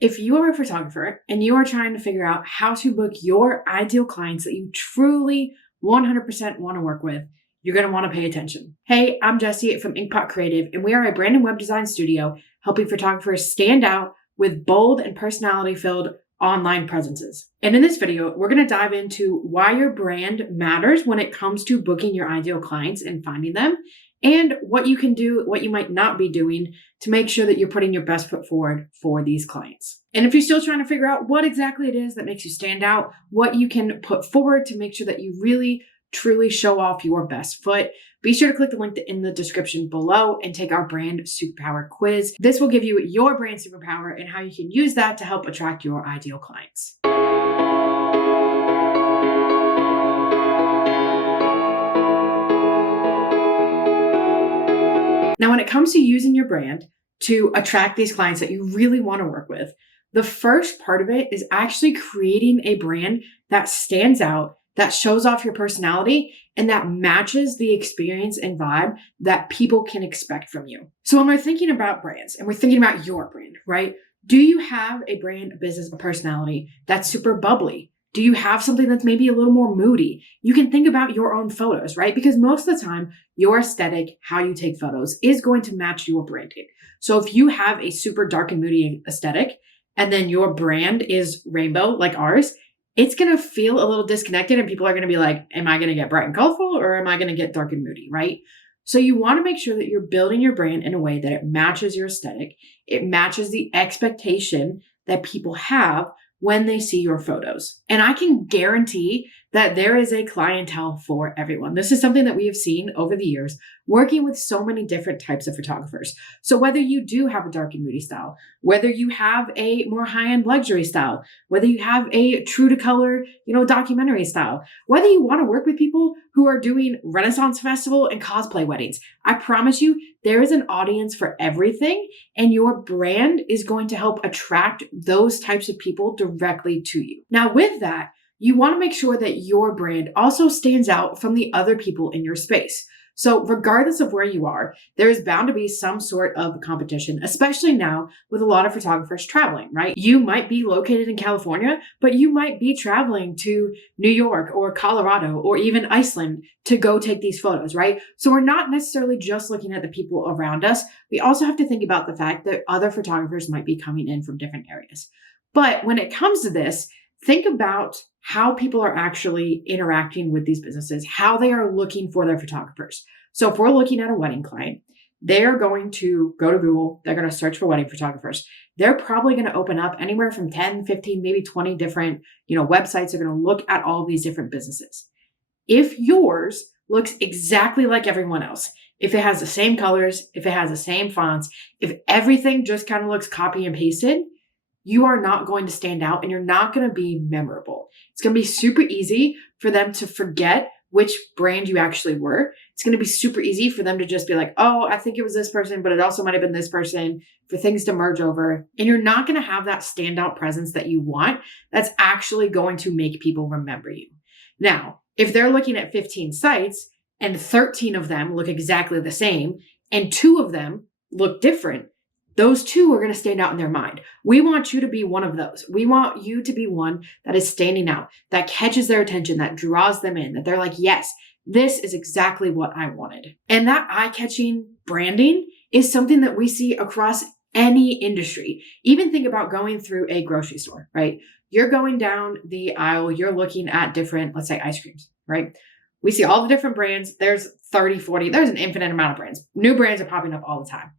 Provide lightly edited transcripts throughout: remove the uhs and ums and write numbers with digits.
If you are a photographer and you are trying to figure out how to book your ideal clients that you truly 100% want to work with, you're going to want to pay attention. Hey, I'm Jessie from Inkpot Creative, and we are a brand and web design studio helping photographers stand out with bold and personality-filled online presences. And in this video, we're going to dive into why your brand matters when it comes to booking your ideal clients and finding them, and what you can do, what you might not be doing to make sure that you're putting your best foot forward for these clients. And if you're still trying to figure out what exactly it is that makes you stand out, what you can put forward to make sure that you really, truly show off your best foot, be sure to click the link in the description below and take our brand superpower quiz. This will give you your brand superpower and how you can use that to help attract your ideal clients. Now, when it comes to using your brand to attract these clients that you really want to work with, the first part of it is actually creating a brand that stands out, that shows off your personality, and that matches the experience and vibe that people can expect from you. So when we're thinking about brands and we're thinking about your brand, right? Do you have a brand, a business, a personality that's super bubbly? Do you have something that's maybe a little more moody? You can think about your own photos, right? Because most of the time, your aesthetic, how you take photos, is going to match your branding. So if you have a super dark and moody aesthetic, and then your brand is rainbow like ours, it's going to feel a little disconnected, and people are going to be like, am I going to get bright and colorful, or am I going to get dark and moody, right? So you want to make sure that you're building your brand in a way that it matches your aesthetic. It matches the expectation that people have when they see your photos. And I can guarantee that there is a clientele for everyone. This is something that we have seen over the years, working with so many different types of photographers. So whether you do have a dark and moody style, whether you have a more high-end luxury style, whether you have a true to color, documentary style, whether you want to work with people who are doing Renaissance Festival and cosplay weddings, I promise you, there is an audience for everything, and your brand is going to help attract those types of people directly to you. Now, with that, you want to make sure that your brand also stands out from the other people in your space. So regardless of where you are, there is bound to be some sort of competition, especially now with a lot of photographers traveling, right? You might be located in California, but you might be traveling to New York or Colorado or even Iceland to go take these photos, right? So we're not necessarily just looking at the people around us. We also have to think about the fact that other photographers might be coming in from different areas. But when it comes to this, think about how people are actually interacting with these businesses, how they are looking for their photographers. So if we're looking at a wedding client, they're going to go to Google, they're going to search for wedding photographers. They're probably going to open up anywhere from 10, 15, maybe 20 different, websites. They're going to look at all of these different businesses. If yours looks exactly like everyone else, if it has the same colors, if it has the same fonts, if everything just kind of looks copy and pasted, you are not going to stand out and you're not going to be memorable. It's going to be super easy for them to forget which brand you actually were. It's going to be super easy for them to just be like, oh, I think it was this person, but it also might have been this person, for things to merge over. And you're not going to have that standout presence that you want that's actually going to make people remember you. Now, if they're looking at 15 sites and 13 of them look exactly the same and 2 of them look different, those 2 are going to stand out in their mind. We want you to be one of those. We want you to be one that is standing out, that catches their attention, that draws them in, that they're like, yes, this is exactly what I wanted. And that eye-catching branding is something that we see across any industry. Even think about going through a grocery store, right? You're going down the aisle, you're looking at different, let's say, ice creams, right? We see all the different brands. There's 30, 40, there's an infinite amount of brands. New brands are popping up all the time.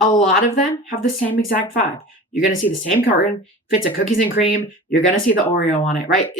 A lot of them have the same exact vibe. You're going to see the same carton. If it's a cookies and cream, you're going to see the Oreo on it, right?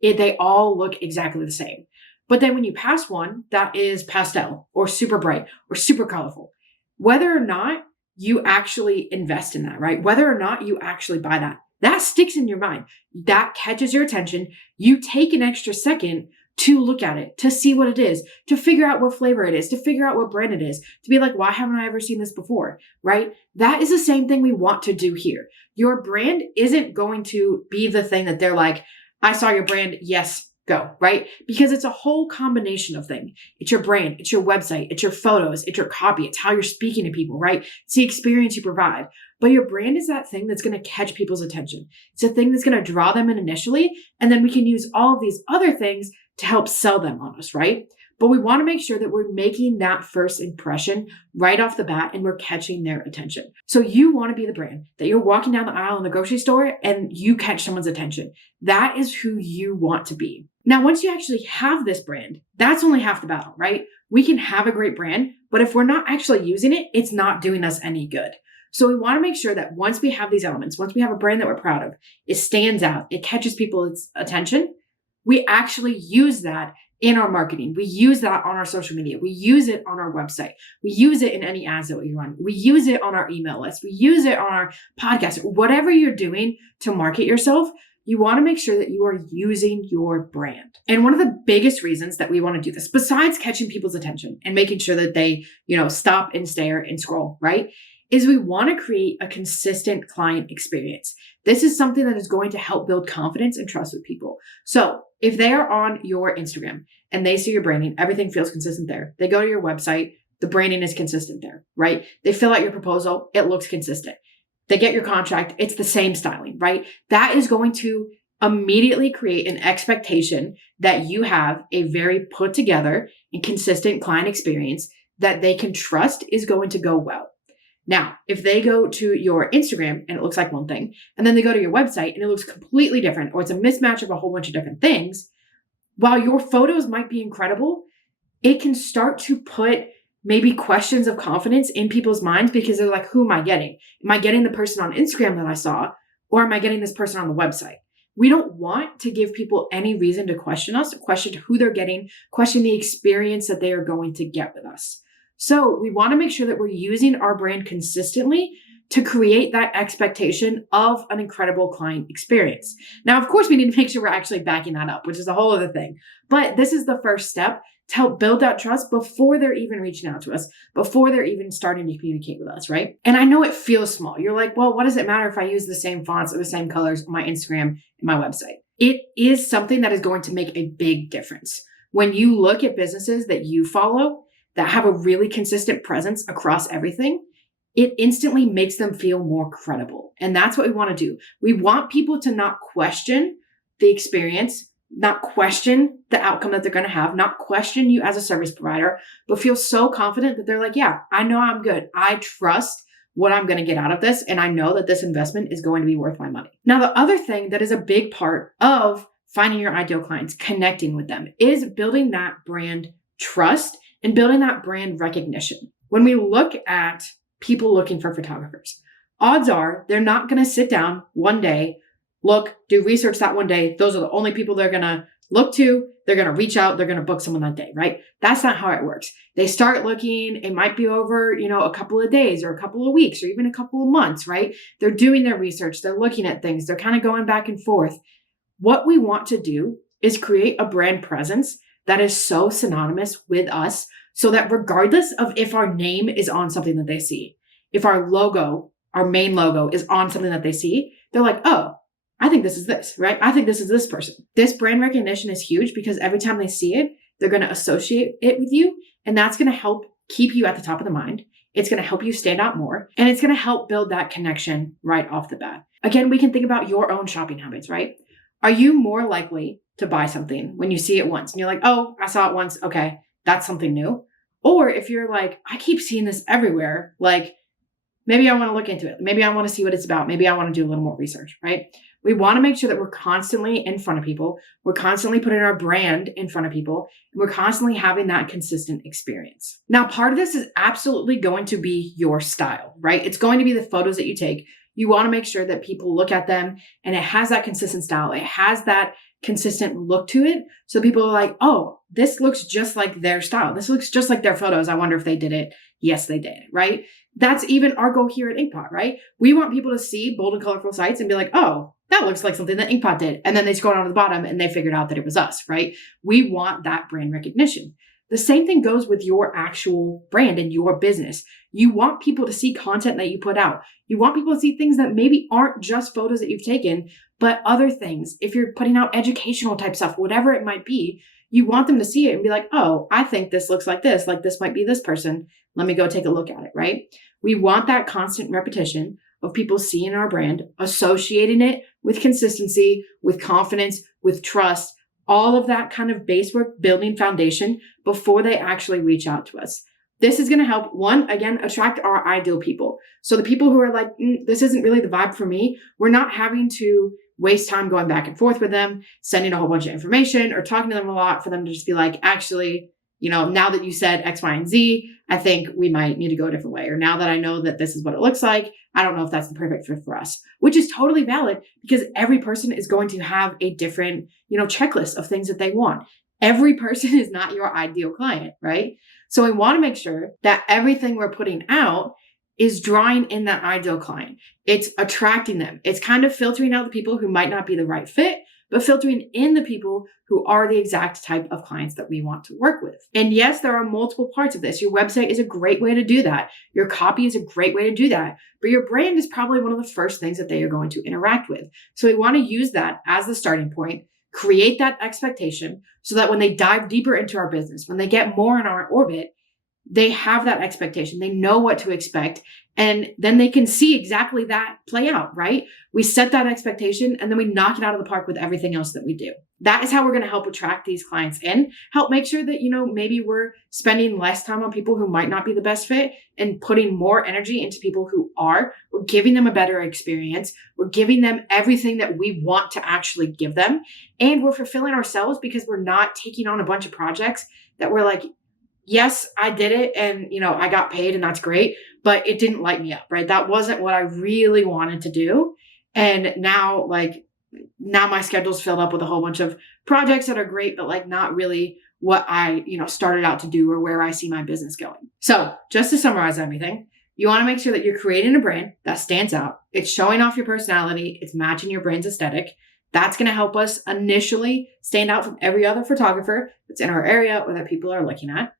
They all look exactly the same. But then when you pass one that is pastel or super bright or super colorful, whether or not you actually invest in that, right? Whether or not you actually buy that, that sticks in your mind. That catches your attention. You take an extra second to look at it, to see what it is, to figure out what flavor it is, to figure out what brand it is, to be like, why haven't I ever seen this before, right? That is the same thing we want to do here. Your brand isn't going to be the thing that they're like, I saw your brand, yes, go, right? Because it's a whole combination of things. It's your brand, it's your website, it's your photos, it's your copy, it's how you're speaking to people, right? It's the experience you provide. But your brand is that thing that's going to catch people's attention. It's a thing that's going to draw them in initially. And then we can use all of these other things to help sell them on us, right? But we want to make sure that we're making that first impression right off the bat and we're catching their attention. So you want to be the brand that you're walking down the aisle in the grocery store and you catch someone's attention. That is who you want to be. Now, once you actually have this brand, that's only half the battle, right? We can have a great brand, but if we're not actually using it, it's not doing us any good. So we want to make sure that once we have these elements, once we have a brand that we're proud of, it stands out, it catches people's attention, we actually use that in our marketing. We use that on our social media. We use it on our website. We use it in any ads that we run. We use it on our email list. We use it on our podcast. Whatever you're doing to market yourself, you want to make sure that you are using your brand. And one of the biggest reasons that we want to do this, besides catching people's attention and making sure that they, stop and stare and scroll, right, is we want to create a consistent client experience. This is something that is going to help build confidence and trust with people. So if they are on your Instagram and they see your branding, everything feels consistent there. They go to your website, the branding is consistent there, right? They fill out your proposal, it looks consistent. They get your contract, it's the same styling, right? That is going to immediately create an expectation that you have a very put together and consistent client experience that they can trust is going to go well. Now, if they go to your Instagram and it looks like one thing, and then they go to your website and it looks completely different, or it's a mismatch of a whole bunch of different things, while your photos might be incredible, it can start to put maybe questions of confidence in people's minds because they're like, who am I getting? Am I getting the person on Instagram that I saw, or am I getting this person on the website? We don't want to give people any reason to question us, question who they're getting, question the experience that they are going to get with us. So we want to make sure that we're using our brand consistently to create that expectation of an incredible client experience. Now, of course, we need to make sure we're actually backing that up, which is a whole other thing. But this is the first step to help build that trust before they're even reaching out to us, before they're even starting to communicate with us, right? And I know it feels small. You're like, well, what does it matter if I use the same fonts or the same colors on my Instagram and my website? It is something that is going to make a big difference. When you look at businesses that you follow that have a really consistent presence across everything, it instantly makes them feel more credible. And that's what we want to do. We want people to not question the experience, not question the outcome that they're going to have, not question you as a service provider, but feel so confident that they're like, yeah, I know I'm good. I trust what I'm going to get out of this. And I know that this investment is going to be worth my money. Now, the other thing that is a big part of finding your ideal clients, connecting with them, is building that brand trust and building that brand recognition. When we look at people looking for photographers, odds are they're not going to sit down one day, look, do research that one day. Those are the only people they're going to look to. They're going to reach out. They're going to book someone that day, right? That's not how it works. They start looking. It might be over, a couple of days or a couple of weeks or even a couple of months, right? They're doing their research. They're looking at things. They're kind of going back and forth. What we want to do is create a brand presence that is so synonymous with us so that regardless of if our name is on something that they see, if our logo, our main logo is on something that they see, they're like, oh, I think this is this, right? I think this is this person. This brand recognition is huge because every time they see it, they're going to associate it with you. And that's going to help keep you at the top of the mind. It's going to help you stand out more. And it's going to help build that connection right off the bat. Again, we can think about your own shopping habits, right? Are you more likely to buy something when you see it once and you're like, oh, I saw it once. Okay, that's something new. Or if you're like, I keep seeing this everywhere, like maybe I want to look into it. Maybe I want to see what it's about. Maybe I want to do a little more research, right? We want to make sure that we're constantly in front of people. We're constantly putting our brand in front of people. And we're constantly having that consistent experience. Now, part of this is absolutely going to be your style, right? It's going to be the photos that you take. You want to make sure that people look at them and it has that consistent style. It has that consistent look to it. So people are like, oh, this looks just like their style. This looks just like their photos. I wonder if they did it. Yes, they did, right? That's even our goal here at Inkpot, right? We want people to see bold and colorful sites and be like, oh, that looks like something that Inkpot did. And then they scroll down to the bottom and they figured out that it was us, right? We want that brand recognition. The same thing goes with your actual brand and your business. You want people to see content that you put out. You want people to see things that maybe aren't just photos that you've taken, but other things. If you're putting out educational type stuff, whatever it might be, you want them to see it and be like, oh, I think this looks like this might be this person. Let me go take a look at it, right? We want that constant repetition of people seeing our brand, associating it with consistency, with confidence, with trust, all of that kind of base work, building foundation before they actually reach out to us. This is going to help, one, again, attract our ideal people. So the people who are like, this isn't really the vibe for me, we're not having to waste time going back and forth with them, sending a whole bunch of information or talking to them a lot for them to just be like, actually, now that you said X, Y, and Z, I think we might need to go a different way. Or now that I know that this is what it looks like, I don't know if that's the perfect fit for us, which is totally valid because every person is going to have a different, checklist of things that they want. Every person is not your ideal client, right? So we want to make sure that everything we're putting out is drawing in that ideal client. It's attracting them. It's kind of filtering out the people who might not be the right fit, but filtering in the people who are the exact type of clients that we want to work with. And yes, there are multiple parts of this. Your website is a great way to do that. Your copy is a great way to do that. But your brand is probably one of the first things that they are going to interact with. So we want to use that as the starting point, create that expectation so that when they dive deeper into our business, when they get more in our orbit, they have that expectation. They know what to expect. And then they can see exactly that play out, right? We set that expectation and then we knock it out of the park with everything else that we do. That is how we're going to help attract these clients in, help make sure that, maybe we're spending less time on people who might not be the best fit and putting more energy into people who are. We're giving them a better experience. We're giving them everything that we want to actually give them. And we're fulfilling ourselves because we're not taking on a bunch of projects that we're like, yes, I did it and, I got paid and that's great, but it didn't light me up, right? That wasn't what I really wanted to do. And now my schedule's filled up with a whole bunch of projects that are great, but not really what I, started out to do or where I see my business going. So just to summarize everything, you want to make sure that you're creating a brand that stands out. It's showing off your personality. It's matching your brand's aesthetic. That's going to help us initially stand out from every other photographer that's in our area or that people are looking at.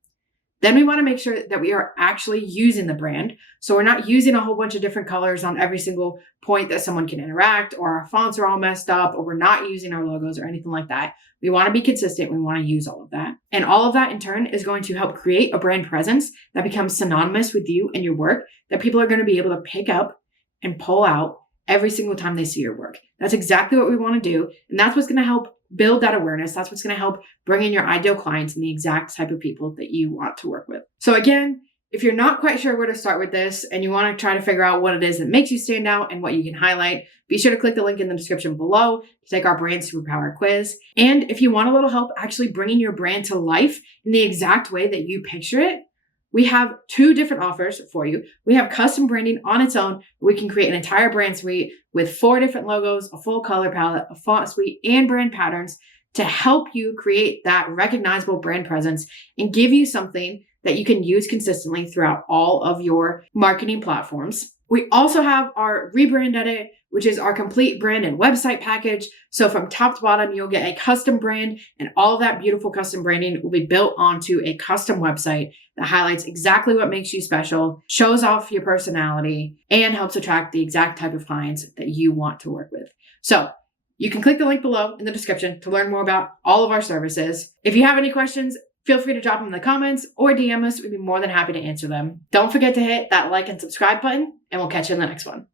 Then we want to make sure that we are actually using the brand. So we're not using a whole bunch of different colors on every single point that someone can interact, or our fonts are all messed up, or we're not using our logos or anything like that. We want to be consistent. We want to use all of that. And all of that in turn is going to help create a brand presence that becomes synonymous with you and your work that people are going to be able to pick up and pull out every single time they see your work. That's exactly what we want to do. And that's what's going to help build that awareness. That's what's going to help bring in your ideal clients and the exact type of people that you want to work with. So again, if you're not quite sure where to start with this and you want to try to figure out what it is that makes you stand out and what you can highlight, be sure to click the link in the description below to take our brand superpower quiz. And if you want a little help actually bringing your brand to life in the exact way that you picture it, we have 2 different offers for you. We have custom branding on its own. We can create an entire brand suite with 4 different logos, a full color palette, a font suite, and brand patterns to help you create that recognizable brand presence and give you something that you can use consistently throughout all of your marketing platforms. We also have our rebrand edit, which is our complete brand and website package. So from top to bottom, you'll get a custom brand, and all of that beautiful custom branding will be built onto a custom website that highlights exactly what makes you special, shows off your personality, and helps attract the exact type of clients that you want to work with. So you can click the link below in the description to learn more about all of our services. If you have any questions, feel free to drop them in the comments or DM us. We'd be more than happy to answer them. Don't forget to hit that like and subscribe button, and we'll catch you in the next one.